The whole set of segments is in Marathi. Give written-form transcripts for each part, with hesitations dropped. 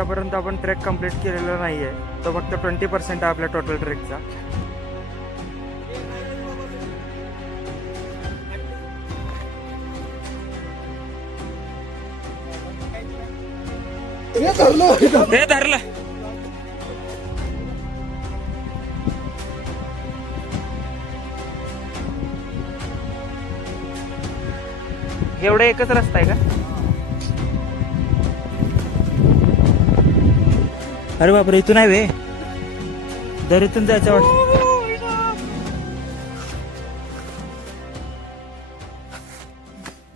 आत्तापर्यंत आपण ट्रेक कंप्लीट केलेला नाही आहे, तो फक्त 20% आहे आपल्या टोटल ट्रेकचा. हे धरलं. एवढा एकच रस्ता आहे का? अरे बापरे, इथून आहे वे, दरीतून जायचं वाटतं.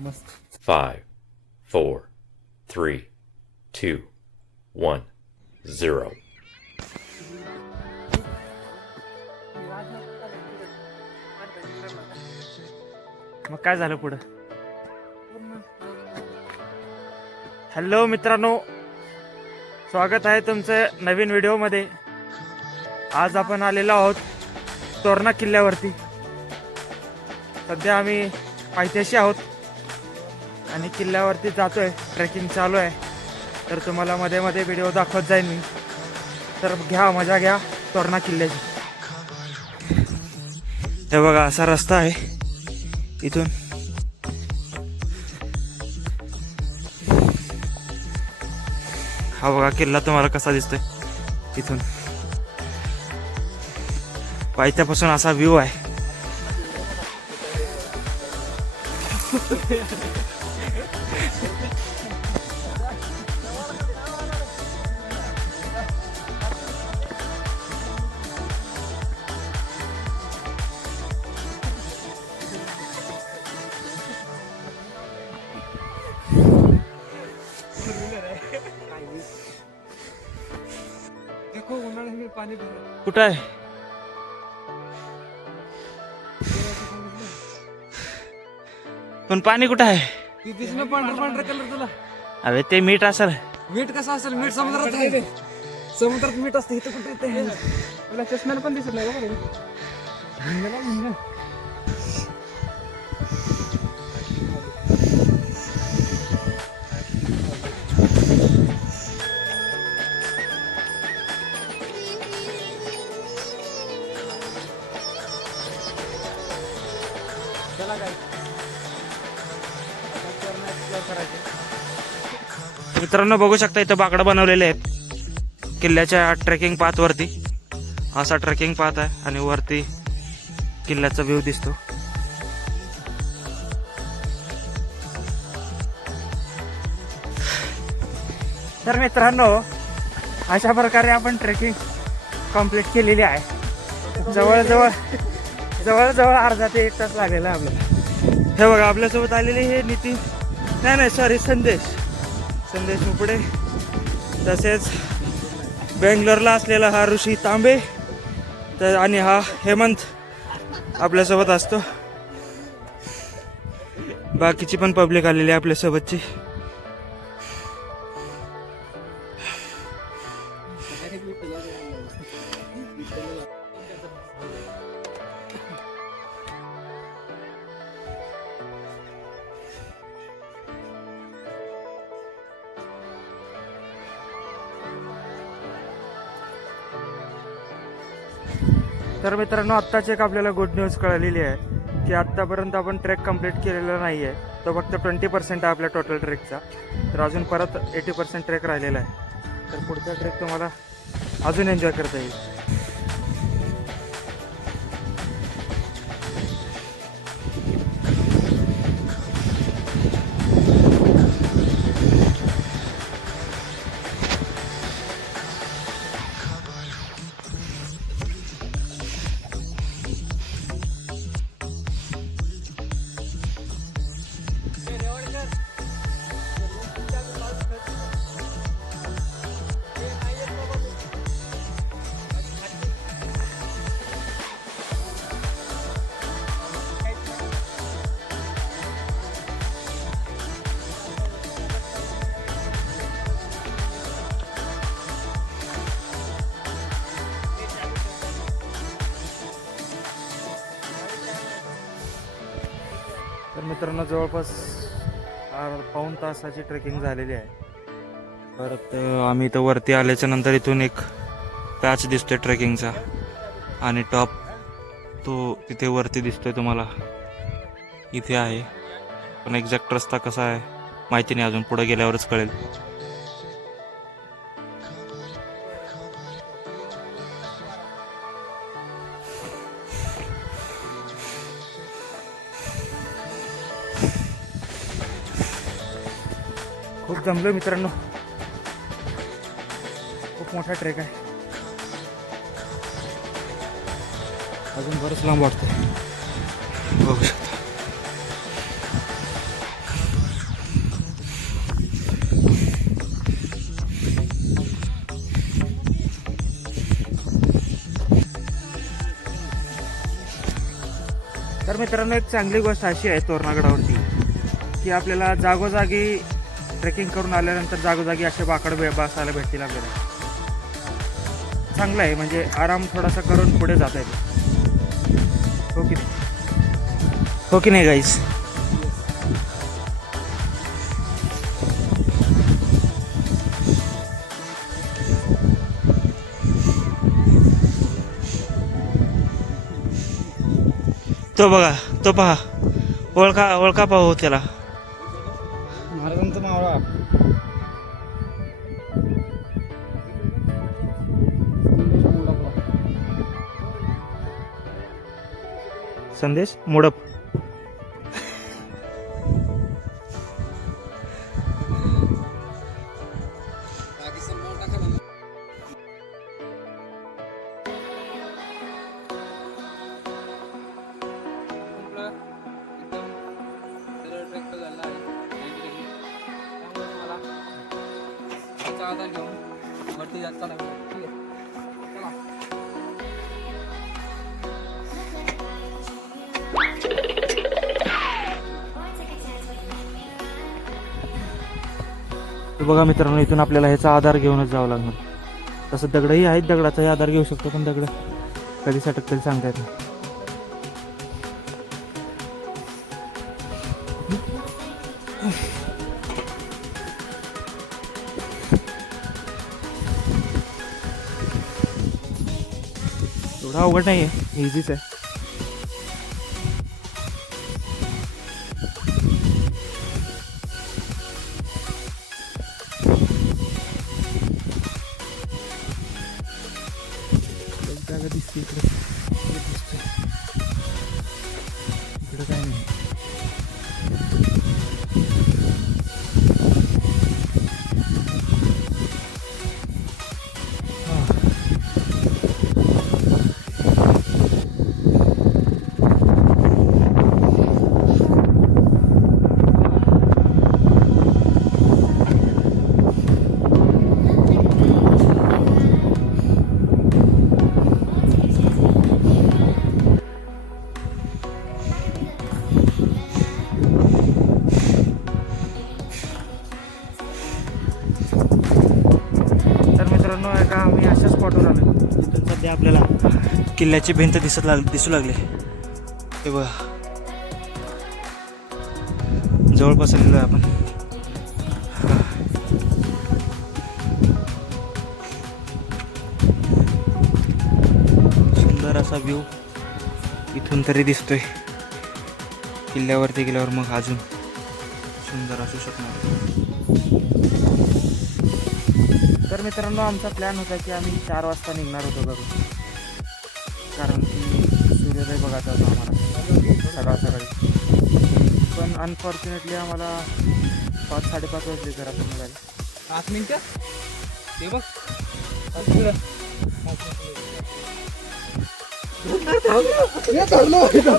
मस्त. 5, 4, 3, 2, 1, 0. मग काय झालं पुढं? हॅलो मित्रांनो, स्वागत आहे तुमचं नवीन व्हिडिओमध्ये. आज आपण आलेलो आहोत तोरणा किल्ल्यावरती. सध्या आम्ही पायथ्याशी आहोत आणि किल्ल्यावरती जातोय, ट्रेकिंग चालू आहे. तर तुम्हाला मध्ये मध्ये व्हिडिओ दाखवत जाईन मी, तर घ्या मजा घ्या तोरणा किल्ल्याची. हे बघा असा रस्ता आहे इथून. हा बघा किल्ला तुम्हाला कसा दिसतोय इथून. पायथ्यापासून असा व्ह्यू आहे. कुठं आहे? पण पाणी कुठं आहे? पांढरा कलर तुला. अरे ते मीठ असेल. मीठ कसं असेल? मीठ समुद्रात आहे. समुद्रात मीठ असते, इथं कुठे येते? तुला चष्म्याला पण दिसत नाही बघा. मित्रांनो बघू शकता इथं बाकडं बनवलेले आहेत किल्ल्याच्या ट्रेकिंग पाथ वरती. असा ट्रेकिंग पाथ आहे आणि वरती किल्ल्याचा व्ह्यू दिसतो. तर मित्रांनो अशा प्रकारे आपण ट्रेकिंग कंप्लीट केलेली आहे. जवळजवळ अर्धा ते 1 तास लागलेला आहे आपल्याला. हे बघा आपल्यासोबत आलेले हे नितीन, नाही सॉरी, संदेश मुपडे, तसेच बेंगलोरला असलेला हा ऋषी तांबे, तर आणि हा हेमंत आपल्यासोबत असतो. बाकीची पण पब्लिक आलेली आहे आपल्यासोबतची. तर मित्रांनो आत्ताच एक आपल्याला गुड न्यूज कळलेली आहे की आत्तापर्यंत आपण ट्रेक कंप्लीट केलेला नाही आहे, तो फक्त 20% आहे आपल्या टोटल ट्रेकचा. तर अजून परत 80% ट्रेक राहिलेला आहे. तर पुढचा ट्रेक तुम्हाला अजून एन्जॉय करता येईल. तर मित्रांनो जवळपास पाऊण तासाची ट्रेकिंग झालेली आहे. परत आम्ही इथं वरती आल्याच्या नंतर इथून एक पॅच दिसतोय ट्रेकिंगचा आणि टॉप तो तिथे वरती दिसतोय तुम्हाला, इथे आहे. पण एक्झॅक्ट रस्ता कसा आहे माहिती नाही, अजून पुढे गेल्यावरच कळेल. खूप जमलो मित्रांनो, खूप मोठा ट्रेक आहे. अजून बरंच लांब वाटतंय, बघू शकता. तर मित्रांनो, एक चांगली गोष्ट अशी आहे तोरणागडावरती की आपल्याला जागोजागी ट्रेकिंग करून आल्यानंतर जागोजागी असे बाकड बसायला भेटतील आपल्याला. चांगलं आहे, म्हणजे आराम थोडासा करून पुढे जाता येतो. हो की नाही, हो की नाही गाईस? तो बघा, तो पहा, ओळखा पाहू त्याला. महाराजांचा मावळा. संदेश मोडप. घेऊन वरती जायचं लागलं. ठीक आहे, चला. तो बघा मित्रांनो, इथून आपल्याला ह्याचा आधार घेऊनच जावं लागणार. तसं दगडही आहेत, दगडाचाही आधार घेऊ शकतो, पण दगड कधी सटकतील सांगता येत नाही. एवढा अवघड नाही आहे, इझीच आहे. जागा दिसते इकडे, इकडे काय नाही. का आम्ही अशा स्पॉटवर आलो जिथून सध्या आपल्याला किल्ल्याची भिंत दिसू लागले. हे बघा, जवळपास आलेलो आहे आपण. सुंदर असा व्ह्यू इथून तरी दिसतोय. किल्ल्यावरती गेल्यावर मग अजून सुंदर असू शकणार. तर मित्रांनो, आमचा प्लॅन होता की आम्ही 4 वाजता निघणार होतो घरून, कारण की सूर्योदय बघायचा होता आम्हाला सकाळी. पण अनफॉर्च्युनेटली आम्हाला 5-5:30 वाजले घरातून निघाले. 5 मिनिटं ते बघ.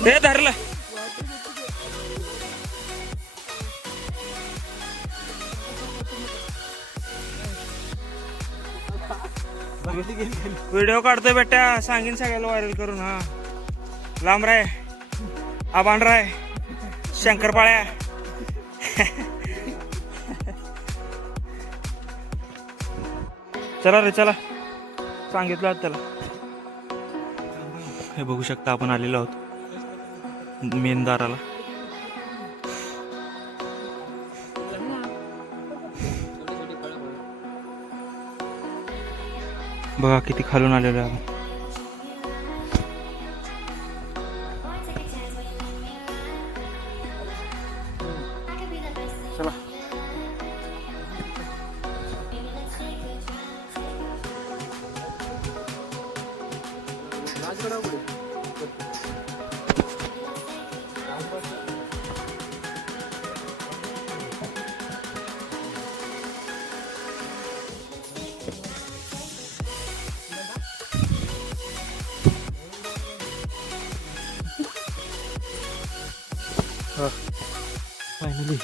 हे धरलं. व्हिडिओ काढतोय बेटा, सांगीन सगळ्याला व्हायरल करून. हा, लांब राय, आबांड राय, शंकरपाळ्या. चला रे चला, सांगितलं त्याला. हे बघू शकता, आपण आलेलो आहोत मेन दाराला. बघा किती खालून आलेलो आहे आपण. चला फायनली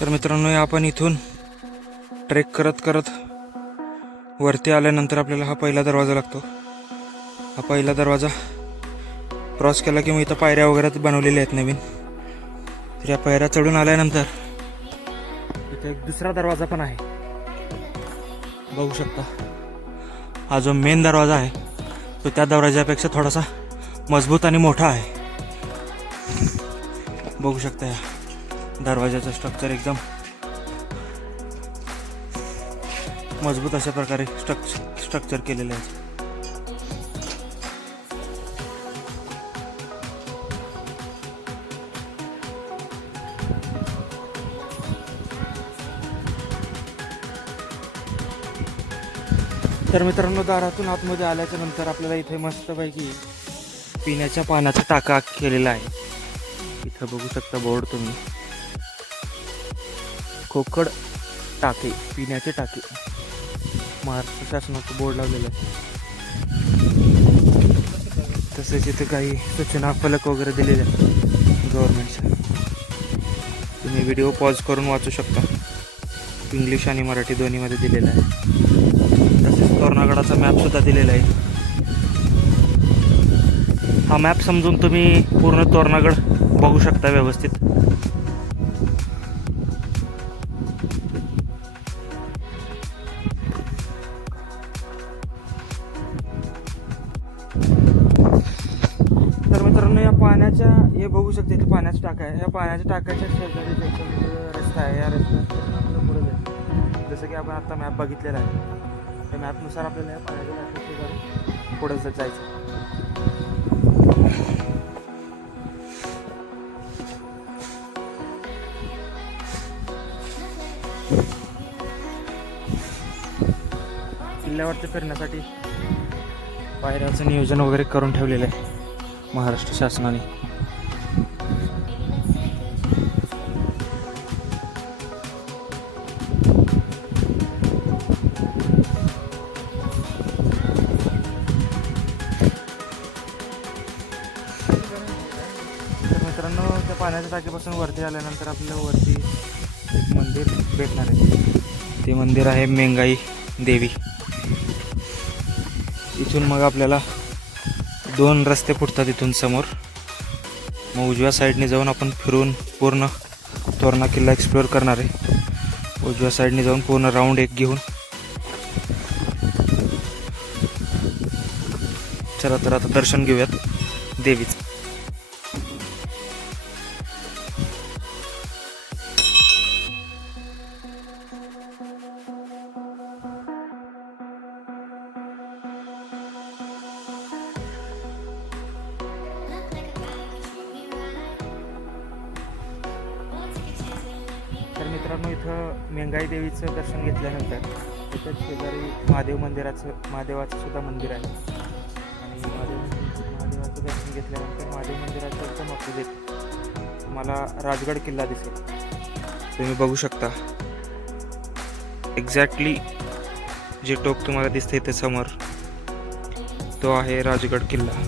तर मित्रांनो आपण इथून ट्रेक करत करत वरती आल्यानंतर आपल्याला हा पहिला दरवाजा लागतो. हा पहिला दरवाजा क्रॉस केला की मग इथं पायऱ्या वगैरे बनवलेल्या आहेत नवीन. तर या पायऱ्या चढून आल्यानंतर इथे एक दुसरा दरवाजा पण आहे, बघू शकता. हा जो मेन दरवाजा आहे तो त्या दरवाजापेक्षा थोडासा मजबूत आणि मोठा आहे. बघू शकता या दरवाजाचं स्ट्रक्चर एकदम मजबूत अशा प्रकारे स्ट्रक्चर केलेलं आहे. तर मित्रांनो दारातून आतमध्ये आल्याच्या नंतर आपल्याला इथे मस्तपैकी पिण्याच्या पाण्याचा टाका केलेला आहे. इथं बघू शकता बोर्ड तुम्ही, खोकड टाके पिण्याचे टाके महाराष्ट्र शासनाचं बोर्ड लावलेलं आहे. तसेच इथे काही सूचना फलक वगैरे दिलेले आहेत गव्हर्नमेंटच्या. तुम्ही व्हिडिओ पॉज करून वाचू शकता. इंग्लिश आणि मराठी दोन्हीमध्ये दिलेला आहे. तसेच तोरणागडाचा मॅप सुद्धा दिलेला आहे. हा मॅप समजून तुम्ही पूर्ण तोरणागड बघू शकता व्यवस्थित. तर मित्रांनो या पाण्याच्या हे बघू शकता, इथे पाण्याचा टाका आहे. या पाण्याच्या टाकाच्या शेजारी जो रस्ता आहे, या रस्त्यात पुढे जायचं. जसं की आपण आता मॅप बघितलेला आहे, त्या मॅपनुसार आपल्याला या पाण्याच्या टाकाच्या शेजारी पुढे जायचं. किल्ल्यावरती फिरण्यासाठी पायऱ्याचं नियोजन वगैरे करून ठेवलेलं आहे महाराष्ट्र शासनाने. तर मित्रांनो त्या पाण्याच्या टाकीपासून वरती आल्यानंतर आपल्याला वरती एक मंदिर भेटणार आहे. ते मंदिर आहे मेंगाई देवी. इथून मग आपल्याला 2 रस्ते फुटतात इथून समोर. मग उजव्या साईडने जाऊन आपण फिरून पूर्ण तोरणा किल्ला एक्सप्लोअर करणार आहे. उजव्या साईडने जाऊन पूर्ण राऊंड एक घेऊन चला तर आता दर्शन घेऊयात देवीचं. तर मित्रांनो इथं मेंगाई देवीचं दर्शन घेतल्यानंतर इथं शेजारी महादेवाचं सुद्धा मंदिर आहे. आणि महादेवाचं दर्शन घेतल्यानंतर महादेव मंदिराच्या एकदम अपोजिट मला राजगड किल्ला दिसेल. तुम्ही बघू शकता एक्झॅक्टली जे टोक तुम्हाला दिसते इथे समोर, तो आहे राजगड किल्ला.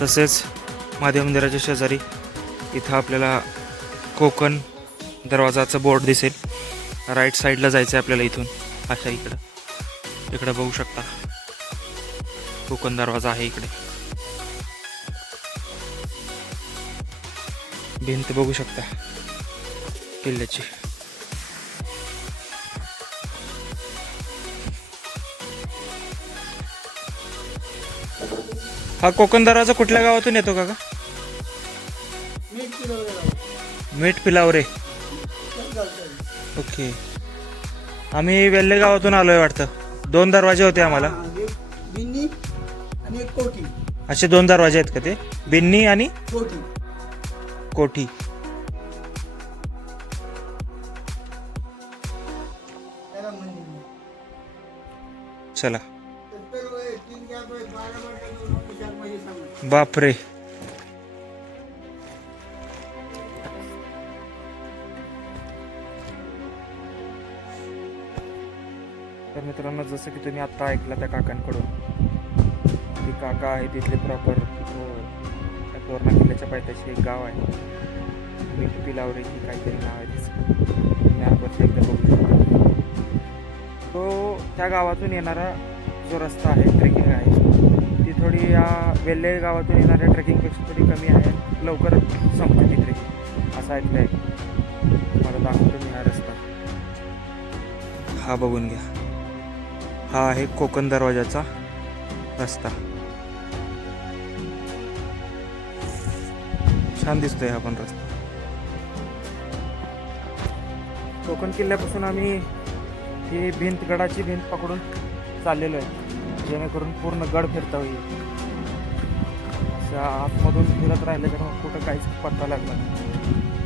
तसेच महादेव मंदिराच्या शेजारी इथं आपल्याला कोकण दरवाजाचं बोर्ड दिसेल. राईट साईडला जायचं आहे आपल्याला इथून, अशा इकडं बघू शकता. कोकण दरवाजा आहे इकडे. भिंत बघू शकता किल्ल्याची. हा कोकण दरवाजा कुठल्या गावातून येतो का? मीठ पिलावरे. ओके. आम्ही वेल्हे गावातून आलोय वाटतं. 2 दरवाजे होते आम्हाला. बिन्नी आणि एक कोठी. असे 2 दरवाजे आहेत का ते? बिन्नी आणि कोठी. कोठी. त्याला मंदिर. चला. तर 3 गॅप 12 मिनिटं 4 महिने सांगू. बापरे. तर मित्रांनो, जसं की तुम्ही आत्ता ऐकलं त्या काकांकडून, ती काका आहे तिथले प्रॉपर त्या तोरणा किल्ल्याच्या पायथ्याशी एक गाव आहे, मीठ पिलावरे की काहीतरी नाव आहे त्याचं. मॅपवरती एकदा बघू शकता. तो त्या गावातून येणारा जो रस्ता आहे, ट्रेकिंग आहे, ती थोडी या वेल्हे गावातून येणाऱ्या ट्रेकिंगपेक्षा थोडी कमी आहे. लवकर संपते ती ट्रेकिंग असं ऐकलं आहे. मला दाखवतो मी हा रस्ता. हा बघून घ्या. हा आहे कोकण दरवाजाचा रस्ता. छान दिसतोय हा पण रस्ता. कोकण किल्ल्यापासून आम्ही ही भिंत, गडाची भिंत पकडून चाललेलो आहे, जेणेकरून पूर्ण गड फिरता होईल. असं आतमधून फिरत राहिलं तर मग कुठं काहीच पत्ता लागला नाही.